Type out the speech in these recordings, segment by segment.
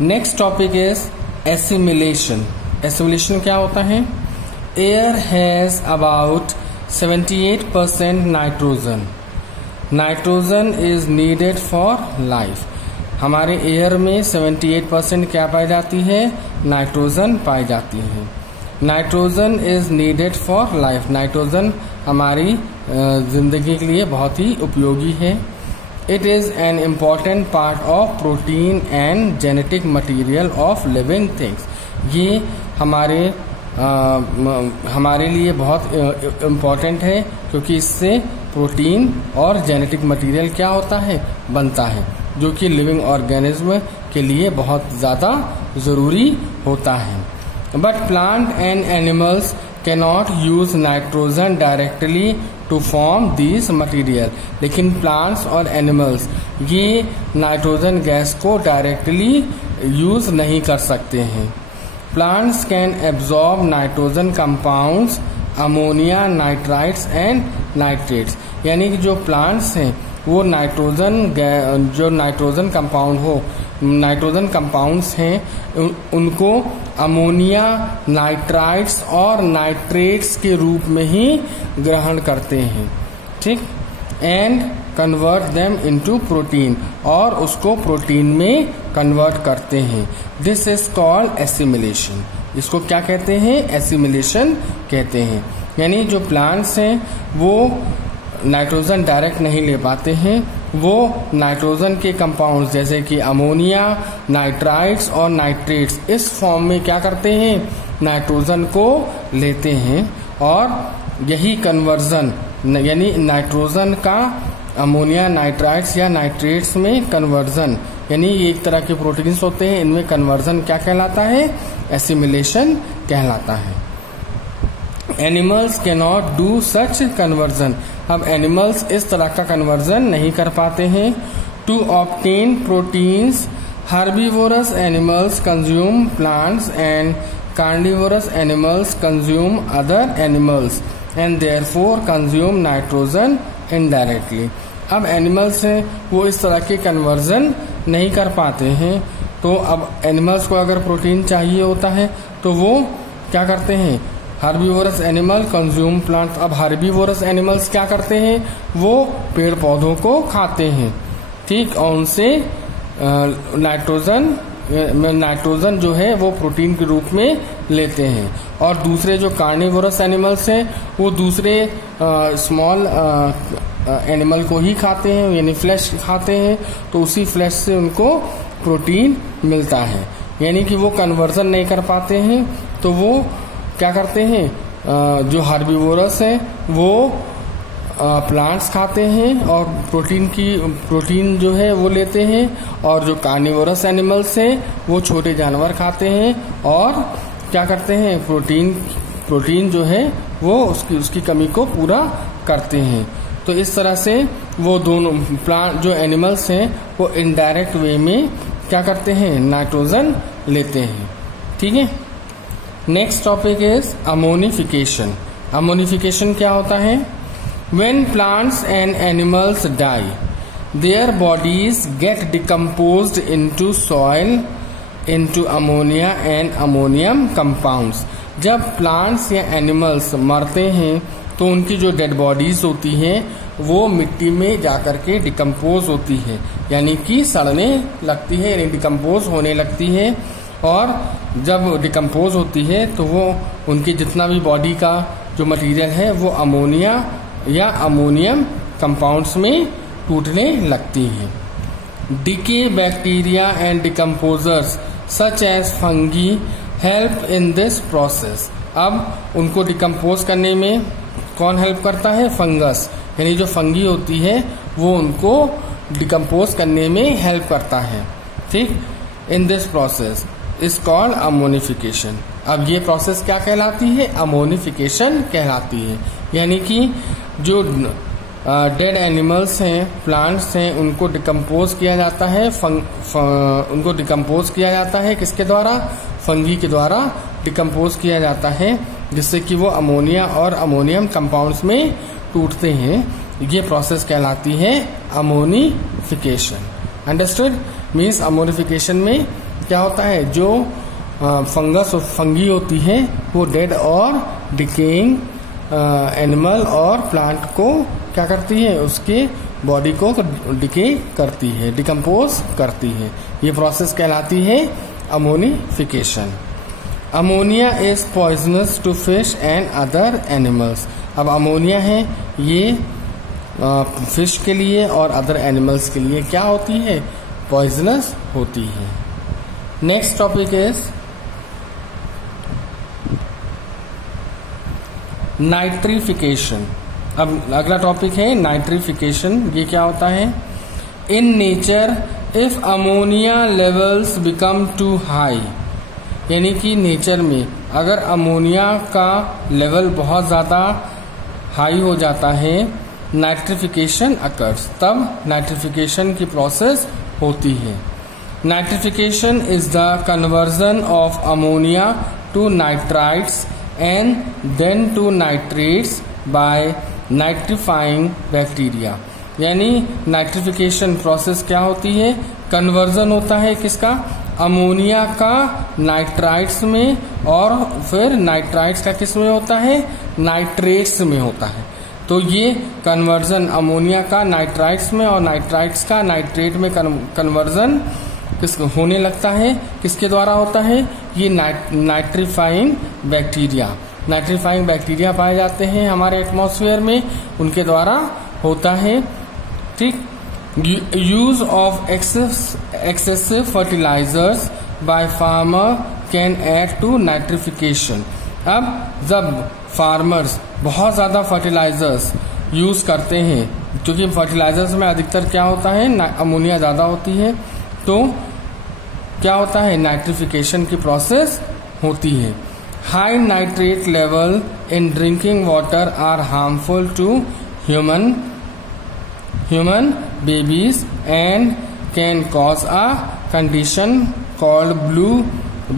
Next topic is assimilation. Assimilation क्या होता है? Air has about 78% nitrogen. Nitrogen is needed for life. हमारे air में 78% क्या पाई जाती है? नाइट्रोजन पाई जाती है। Nitrogen is needed for life. Nitrogen हमारी जिंदगी के लिए बहुत ही उपयोगी है। It is an important part of protein and genetic material of living things. ये हमारे लिए बहुत इम्पॉर्टेंट है, क्योंकि इससे प्रोटीन और जेनेटिक मटीरियल क्या होता है? बनता है, जो कि लिविंग ऑर्गेनिज्म के लिए बहुत ज़्यादा ज़रूरी होता है। But plant and animals cannot use nitrogen directly to form this material. लेकिन प्लांट्स और एनिमल्स ये नाइट्रोजन गैस को डायरेक्टली यूज नहीं कर सकते हैं। Plants can absorb nitrogen compounds, ammonia, nitrites and nitrates. यानी कि जो प्लांट्स हैं वो जो नाइट्रोजन कंपाउंड्स हैं उनको अमोनिया, नाइट्राइट्स और नाइट्रेट्स के रूप में ही ग्रहण करते हैं, ठीक, and convert them into protein, और उसको प्रोटीन में कन्वर्ट करते हैं। This is called assimilation. इसको क्या कहते हैं? एसिमिलेशन कहते हैं। यानी जो प्लांट्स हैं वो नाइट्रोजन डायरेक्ट नहीं ले पाते हैं, वो नाइट्रोजन के कंपाउंड्स जैसे कि अमोनिया, नाइट्राइट्स और नाइट्रेट्स इस फॉर्म में क्या करते हैं? नाइट्रोजन को लेते हैं, और यही कन्वर्जन यानी नाइट्रोजन का अमोनिया, नाइट्राइट्स या नाइट्रेट्स में कन्वर्जन, यानी ये एक तरह के प्रोटीन्स होते हैं, इनमें कन्वर्जन क्या कहलाता है? एसिमिलेशन कहलाता है। Animals can not do such conversion. अब एनिमल्स इस तरह का कन्वर्जन नहीं कर पाते हैं। To obtain proteins, herbivorous animals consume plants and carnivorous animals consume other animals and therefore consume nitrogen indirectly. अब एनिमल्स हैं वो इस तरह के कन्वर्जन नहीं कर पाते हैं, तो अब एनिमल्स को अगर प्रोटीन चाहिए होता है तो वो क्या करते हैं? Herbivorous animal consume plants. अब हर्बीवोरस एनिमल्स क्या करते हैं? वो पेड़ पौधों को खाते हैं, ठीक, और उनसे नाइट्रोजन जो है वो प्रोटीन के रूप में लेते हैं। और दूसरे जो कार्निवोरस एनिमल्स हैं वो दूसरे स्मॉल एनिमल को ही खाते हैं, यानी फ्लैश खाते हैं, तो उसी फ्लैश से उनको प्रोटीन मिलता है। यानी कि वो कन्वर्जन नहीं कर पाते हैं, तो वो क्या करते हैं? जो हर्बीवोरस है वो प्लांट्स खाते हैं और प्रोटीन जो है वो लेते हैं, और जो कार्निवोरस एनिमल्स हैं वो छोटे जानवर खाते हैं और क्या करते हैं? प्रोटीन जो है वो उसकी कमी को पूरा करते हैं। तो इस तरह से वो दोनों प्लांट जो एनिमल्स हैं वो इनडायरेक्ट वे में क्या करते हैं? नाइट्रोजन लेते हैं, ठीक है। Next topic is ammonification. Ammonification क्या होता है? When plants and animals die, their bodies get decomposed into soil, into ammonia and ammonium compounds. जब plants या animals मरते हैं तो उनकी जो डेड बॉडीज होती हैं वो मिट्टी में जाकर के डिकम्पोज होती है, यानी कि सड़ने लगती है, यानी डिकम्पोज होने लगती है। और जब डिकम्पोज होती है तो वो उनकी जितना भी बॉडी का जो मटेरियल है वो अमोनिया या अमोनियम कंपाउंड्स में टूटने लगती है। Decay bacteria and decomposers such as fungi help in this process. अब उनको डिकम्पोज करने में कौन हेल्प करता है? फंगस, यानी जो फंगी होती है वो उनको डिकम्पोज करने में हेल्प करता है, ठीक। इन this process is called ammonification. अब ये प्रोसेस क्या कहलाती है? अमोनिफिकेशन कहलाती है। यानी कि जो डेड एनिमल्स हैं, प्लांट्स हैं, उनको डिकम्पोज किया जाता है, उनको डिकम्पोज किया जाता है किसके द्वारा? फंगी के द्वारा डिकम्पोज किया जाता है, जिससे कि वो अमोनिया और अमोनियम कंपाउंड्स में टूटते हैं। ये प्रोसेस कहलाती है अमोनिफिकेशन। अंडरस्टूड? मीन्स अमोनिफिकेशन में क्या होता है, जो फंगी होती है वो डेड और डिकेइंग एनिमल और प्लांट को क्या करती है, उसके बॉडी को डिके करती है, डिकम्पोज करती है। ये प्रोसेस कहलाती है ammonification. Ammonia is poisonous to fish and other animals. अब अमोनिया है ये फिश के लिए और अदर एनिमल्स के लिए क्या होती है, पॉइजनस होती है। Next topic is nitrification. अब अगला टॉपिक है नाइट्रिफिकेशन। ये क्या होता है, in nature if ammonia levels become too high, यानी कि नेचर में अगर अमोनिया का लेवल बहुत ज़्यादा हाई हो जाता है, नाइट्रिफिकेशन अकर्स, तब नाइट्रिफिकेशन की प्रोसेस होती है। Nitrification is the conversion of ammonia to nitrites and then to nitrates by nitrifying bacteria. यानी नाइट्रिफिकेशन प्रोसेस क्या होती है, कन्वर्जन होता है किसका, अमोनिया का नाइट्राइट्स में, और फिर नाइट्राइट्स का किस में होता है, नाइट्रेट्स में होता है। तो ये कन्वर्जन अमोनिया का नाइट्राइट्स में और नाइट्राइट्स का नाइट्रेट में कन्वर्जन होने लगता है, किसके द्वारा होता है, ये नाइट्रीफाइंग बैक्टीरिया। नाइट्रीफाइंग बैक्टीरिया पाए जाते हैं हमारे एटमॉस्फेयर में, उनके द्वारा होता है। ठीक, use of excessive fertilisers by farmer can add to nitrification. अब जब फार्मर्स बहुत ज्यादा फर्टिलाइजर्स यूज करते हैं, क्योंकि फर्टिलाइजर्स में अधिकतर क्या होता है, अमोनिया ज्यादा होती है, तो क्या होता है, नाइट्रिफिकेशन की प्रोसेस होती है। High nitrate level in drinking water are harmful to human babies and can cause a condition called blue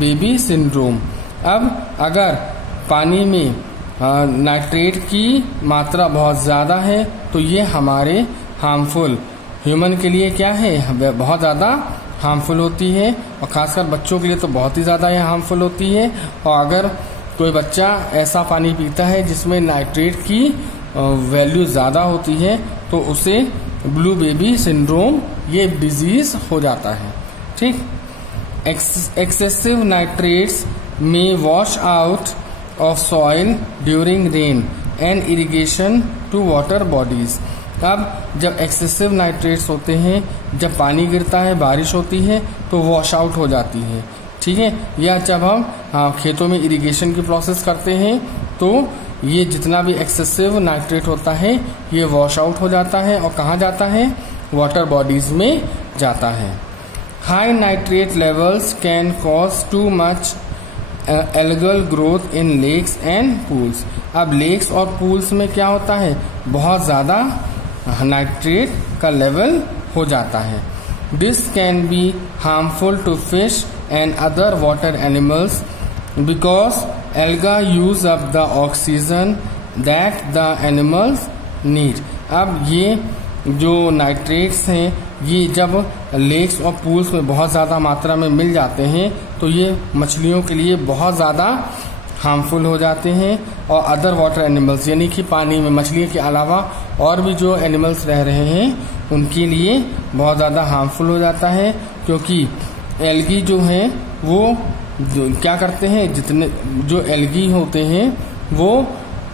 baby syndrome। अब अगर पानी में नाइट्रेट की मात्रा बहुत ज़्यादा है तो ये हमारे हार्मफुल ह्यूमन के लिए क्या है, बहुत ज़्यादा हार्मफुल होती है, और खासकर बच्चों के लिए तो बहुत ही ज़्यादा ये हार्मफुल होती है। और अगर कोई बच्चा ऐसा पानी पीता है जिसमें नाइट्रेट की वैल्यू ज़्यादा होती है तो उसे ब्लू बेबी सिंड्रोम ये डिजीज हो जाता है। ठीक, excessive nitrates may wash out of soil during rain and irrigation to water bodies. अब जब एक्सेसिव नाइट्रेट्स होते हैं, जब पानी गिरता है, बारिश होती है तो वॉश आउट हो जाती है। ठीक है, या जब हम खेतों में इरिगेशन की प्रोसेस करते हैं तो ये जितना भी एक्सेसिव नाइट्रेट होता है ये वॉश आउट हो जाता है, और कहाँ जाता है, वाटर बॉडीज में जाता है। High nitrate levels can cause too much algal growth in lakes and pools. अब लेक्स और पूल्स में क्या होता है, बहुत ज्यादा नाइट्रेट का लेवल हो जाता है। This can be harmful to fish and other water animals because alga use up the oxygen that the animals need. अब ये जो नाइट्रेट्स हैं ये जब लेक्स और पूल्स में बहुत ज़्यादा मात्रा में मिल जाते हैं तो ये मछलियों के लिए बहुत ज़्यादा हार्मफुल हो जाते हैं, और अदर वाटर एनिमल्स यानी कि पानी में मछलियों के अलावा और भी जो एनिमल्स रह रहे हैं उनके लिए बहुत ज़्यादा हार्मफुल हो जाता है, क्योंकि एल्गी जो है वो क्या करते हैं, जितने जो एल्गी होते हैं वो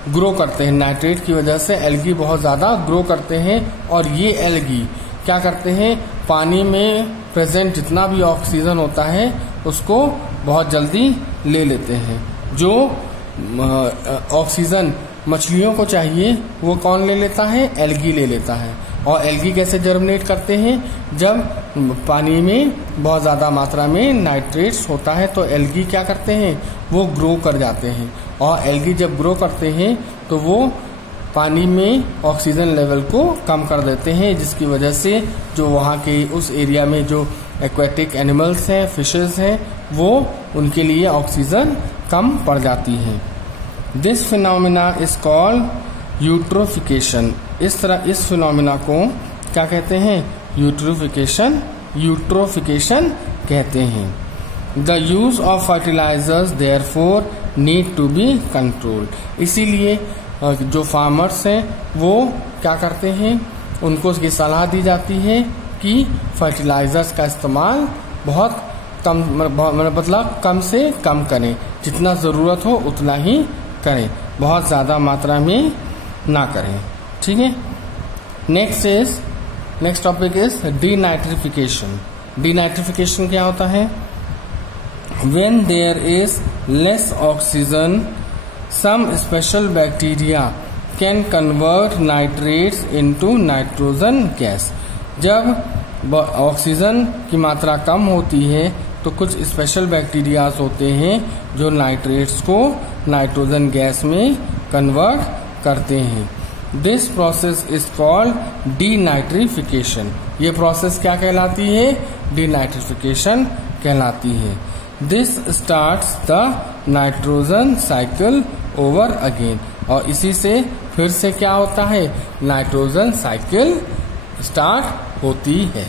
ग्रो करते हैं, नाइट्रेट की वजह से एल्गी बहुत ज़्यादा ग्रो करते हैं, और ये एल्गी क्या करते हैं, पानी में प्रेजेंट जितना भी ऑक्सीजन होता है उसको बहुत जल्दी ले लेते हैं। जो ऑक्सीजन मछलियों को चाहिए वो कौन ले लेता है, एल्गी ले लेता है। और एल्गी कैसे जर्मिनेट करते हैं, जब पानी में बहुत ज़्यादा मात्रा में नाइट्रेट्स होता है तो एल्गी क्या करते हैं, वो ग्रो कर जाते हैं, और एल्गी जब ग्रो करते हैं तो वो पानी में ऑक्सीजन लेवल को कम कर देते हैं, जिसकी वजह से जो वहाँ के उस एरिया में जो एक्वेटिक एनिमल्स हैं, फिशेस हैं, वो उनके लिए ऑक्सीजन कम पड़ जाती है। This phenomena is called eutrophication. इस तरह इस फिनोमिना को क्या कहते हैं, यूट्रोफिकेशन कहते हैं। The use of fertilisers therefore need to be controlled. इसीलिए जो फार्मर्स हैं वो क्या करते हैं, उनको उसकी सलाह दी जाती है कि फर्टिलाइजर्स का इस्तेमाल बहुत कम, मतलब कम से कम करें, जितना ज़रूरत हो उतना ही करें, बहुत ज़्यादा मात्रा में ना करें। ठीक है। Next topic is denitrification. Denitrification क्या होता है? When there is less oxygen, some special bacteria can convert nitrates into nitrogen gas. जब ऑक्सीजन की मात्रा कम होती है तो कुछ स्पेशल बैक्टीरियाज होते हैं जो नाइट्रेट्स को नाइट्रोजन गैस में कन्वर्ट करते हैं। This process is called denitrification. ये प्रोसेस क्या कहलाती है? डीनाइट्रिफिकेशन कहलाती है। This starts the nitrogen cycle over again. और इसी से फिर से क्या होता है? नाइट्रोजन साइकिल स्टार्ट होती है।